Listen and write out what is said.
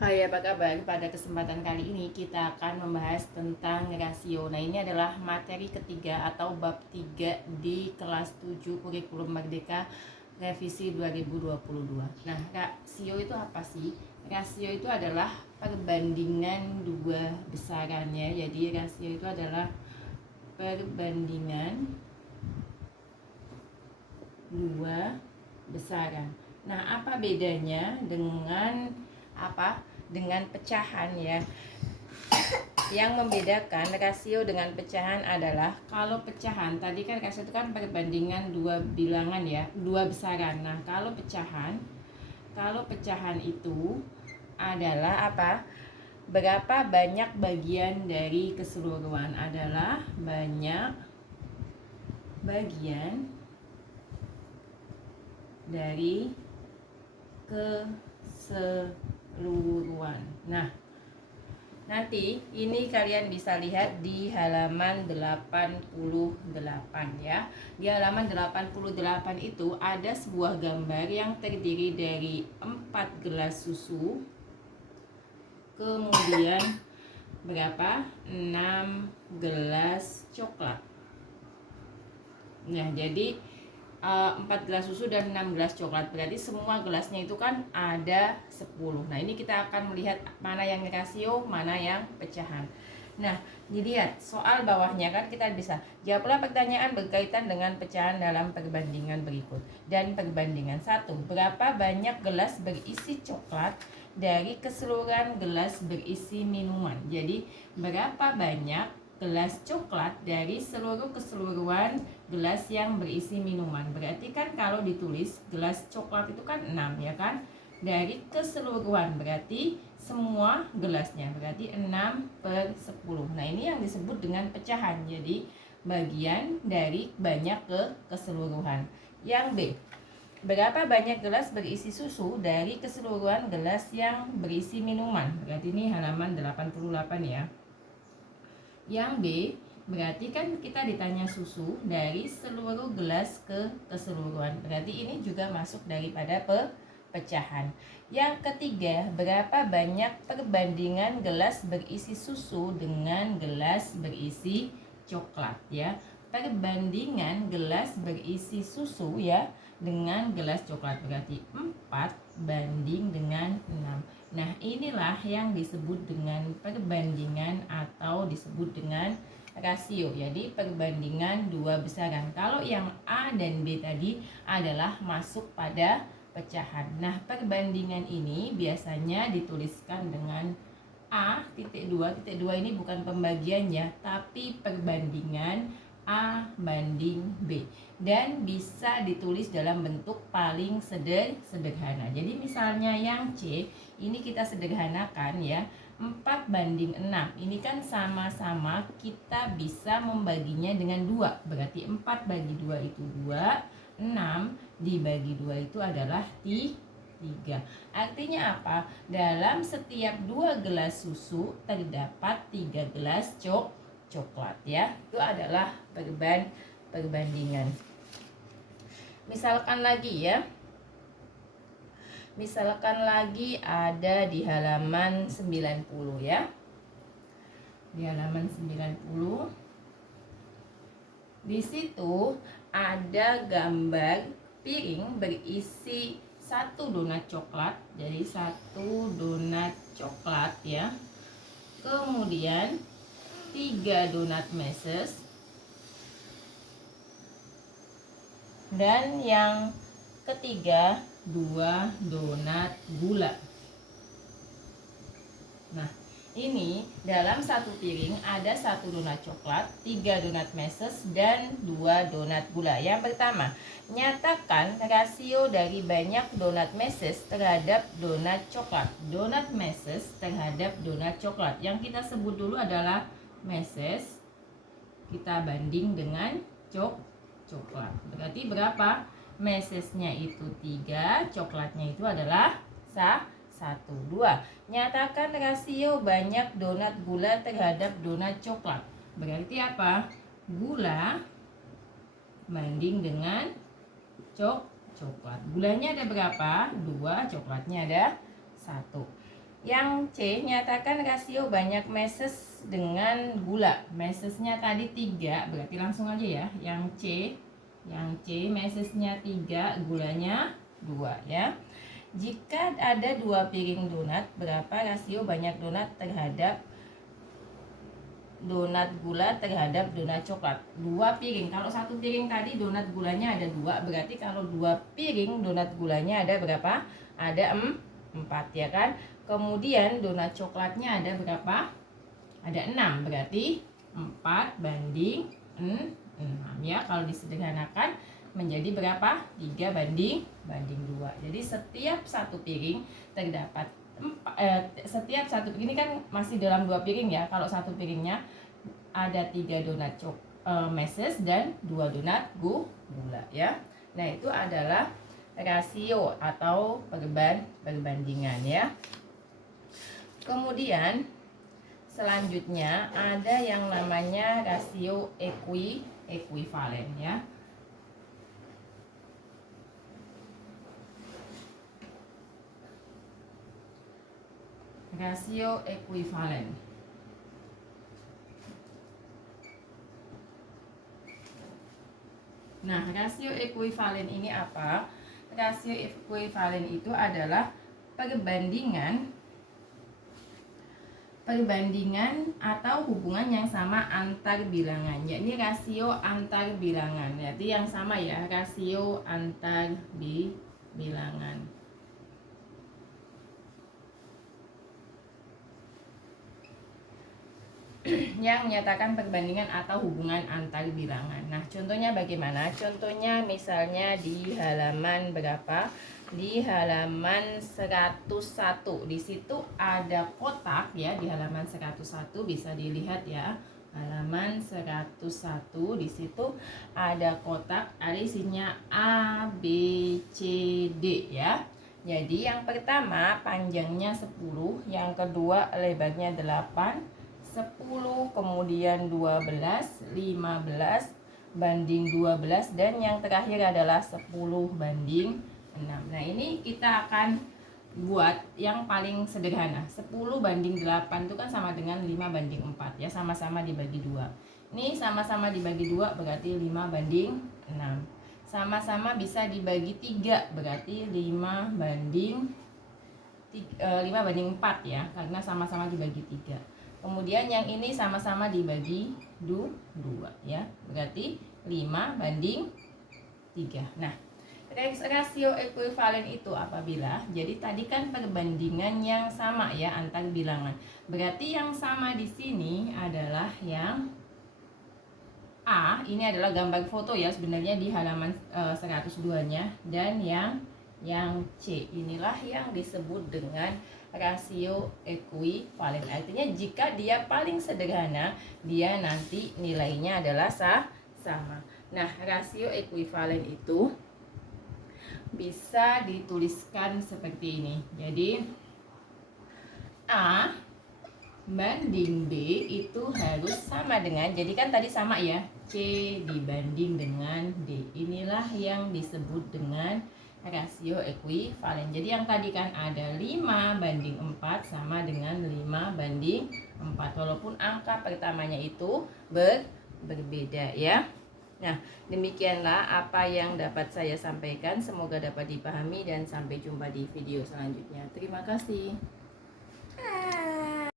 Hai, apa kabar? Pada kesempatan kali ini kita akan membahas tentang rasio. Nah, ini adalah materi ketiga atau bab 3 di kelas 7 Kurikulum Merdeka Revisi 2022. Nah, rasio itu apa sih? Rasio itu adalah perbandingan dua besarannya. Jadi, rasio itu adalah perbandingan dua besaran. Nah, apa bedanya dengan pecahan ya? Yang membedakan rasio dengan pecahan adalah kalau pecahan tadi kan rasio itu kan perbandingan dua bilangan ya, dua besaran. Nah, kalau pecahan itu adalah apa? Berapa banyak bagian dari keseluruhan, adalah banyak bagian dari keseluruhan. Nah, nanti ini kalian bisa lihat di halaman 88 ya. Di halaman 88 itu ada sebuah gambar yang terdiri dari 4 gelas susu. Kemudian berapa? 6 gelas coklat. Nah, jadi 4 gelas susu dan 6 gelas coklat, berarti semua gelasnya itu kan ada 10. Nah, ini kita akan melihat mana yang rasio, mana yang pecahan. Nah, dilihat soal bawahnya kan kita bisa jawablah pertanyaan berkaitan dengan pecahan dalam perbandingan berikut. Dan perbandingan 1, berapa banyak gelas berisi coklat dari keseluruhan gelas berisi minuman. Jadi, berapa banyak gelas coklat dari seluruh keseluruhan gelas yang berisi minuman. Berarti kan kalau ditulis gelas coklat itu kan 6 ya kan? Dari keseluruhan berarti semua gelasnya, berarti 6/10. Nah, ini yang disebut dengan pecahan. Jadi bagian dari banyak ke keseluruhan. Yang B, berapa banyak gelas berisi susu dari keseluruhan gelas yang berisi minuman. Berarti ini halaman 88 ya. Yang B, berarti kan kita ditanya susu dari seluruh gelas ke keseluruhan. Berarti ini juga masuk daripada pecahan. Yang ketiga, berapa banyak perbandingan gelas berisi susu dengan gelas berisi coklat ya. Perbandingan gelas berisi susu ya dengan gelas coklat, berarti 4 banding dengan 6. Nah, inilah yang disebut dengan perbandingan atau disebut dengan rasio. Jadi perbandingan dua besaran. Kalau yang A dan B tadi adalah masuk pada pecahan. Nah, perbandingan ini biasanya dituliskan dengan A.2. Titik 2 ini bukan pembagian ya, tapi perbandingan A banding B, dan bisa ditulis dalam bentuk paling sederhana. Jadi misalnya yang C ini kita sederhanakan ya, 4 banding 6. Ini kan sama-sama kita bisa membaginya dengan 2. Berarti 4 bagi 2 itu 2, 6 dibagi 2 itu adalah 3. Artinya apa? Dalam setiap 2 gelas susu terdapat 3 gelas coklat ya. Itu adalah perbandingan. Misalkan lagi ya. Misalkan lagi ada di halaman 90 ya. Di halaman 90. Di situ ada gambar piring berisi 1 donat coklat. Jadi 1 donat coklat ya. Kemudian 3 donat meses, dan yang ketiga 2 donat gula. Nah, ini dalam satu piring ada 1 donat coklat, 3 donat meses, dan 2 donat gula. Yang pertama, nyatakan rasio dari banyak donat meses terhadap donat coklat. Donat meses terhadap donat coklat. Yang kita sebut dulu adalah meses, kita banding dengan coklat. Berarti berapa? Mesesnya itu 3, coklatnya itu adalah 1. 2. Nyatakan rasio banyak donat gula terhadap donat coklat. Berarti apa? Gula banding dengan coklat. Gulanya ada berapa? 2, coklatnya ada 1. Yang C, nyatakan rasio banyak meses dengan gula. Mesesnya tadi 3, berarti langsung aja ya. Yang C mesesnya 3, gulanya 2 ya. Jika ada 2 piring donat, berapa rasio banyak donat terhadap donat gula terhadap donat coklat? 2 piring. Kalau 1 piring tadi donat gulanya ada 2, berarti kalau 2 piring donat gulanya ada berapa? Ada 4 ya kan. Kemudian donat coklatnya ada berapa? Ada 6, berarti 4 banding 6 ya. Kalau disederhanakan menjadi berapa? 3 banding 2. Jadi setiap 1 piring terdapat setiap 1 piring, ini kan masih dalam 2 piring ya. Kalau 1 piringnya ada 3 donat meses dan 2 donat gula ya. Nah, itu adalah rasio atau perbandingan ya. Kemudian selanjutnya ada yang namanya rasio ekuivalen ya. Rasio ekuivalen. Nah, rasio ekuivalen ini apa? Rasio ekuivalen itu adalah perbandingan atau hubungan yang sama antar bilangan. Yakni rasio antar bilangan. Jadi yang sama ya, rasio antar bilangan. Yang menyatakan perbandingan atau hubungan antar bilangan. Nah, contohnya bagaimana? Contohnya misalnya di halaman berapa? Di halaman 101. Di situ ada kotak ya, di halaman 101 bisa dilihat ya. Halaman 101, di situ ada kotak, ada isinya A, B, C, D ya. Jadi yang pertama panjangnya 10, yang kedua lebarnya 8, 10, kemudian 12, 15 banding 12, dan yang terakhir adalah 10 banding 6. Nah, ini kita akan buat yang paling sederhana. 10 banding 8 itu kan sama dengan 5 banding 4 ya, sama-sama dibagi 2. Ini sama-sama dibagi 2 berarti 5 banding 6. Sama-sama bisa dibagi 3 berarti 5 banding 4 ya, karena sama-sama dibagi 3. Kemudian yang ini sama-sama dibagi 2 ya, berarti 5 banding 3. Nah, rasio ekuivalen itu apabila, jadi tadi kan perbandingan yang sama ya antar bilangan. Berarti yang sama di sini adalah yang A, ini adalah gambar foto ya sebenarnya di halaman 102-nya, dan yang C inilah yang disebut dengan rasio ekuivalen. Artinya jika dia paling sederhana, dia nanti nilainya adalah sama. Nah, rasio ekuivalen itu bisa dituliskan seperti ini. Jadi A banding B itu harus sama dengan, jadi kan tadi sama ya, C dibanding dengan D. Inilah yang disebut dengan rasio ekuivalen. Jadi yang tadi kan ada 5 banding 4 sama dengan 5 banding 4, walaupun angka pertamanya itu berbeda ya. Nah, demikianlah apa yang dapat saya sampaikan. Semoga dapat dipahami dan sampai jumpa di video selanjutnya. Terima kasih.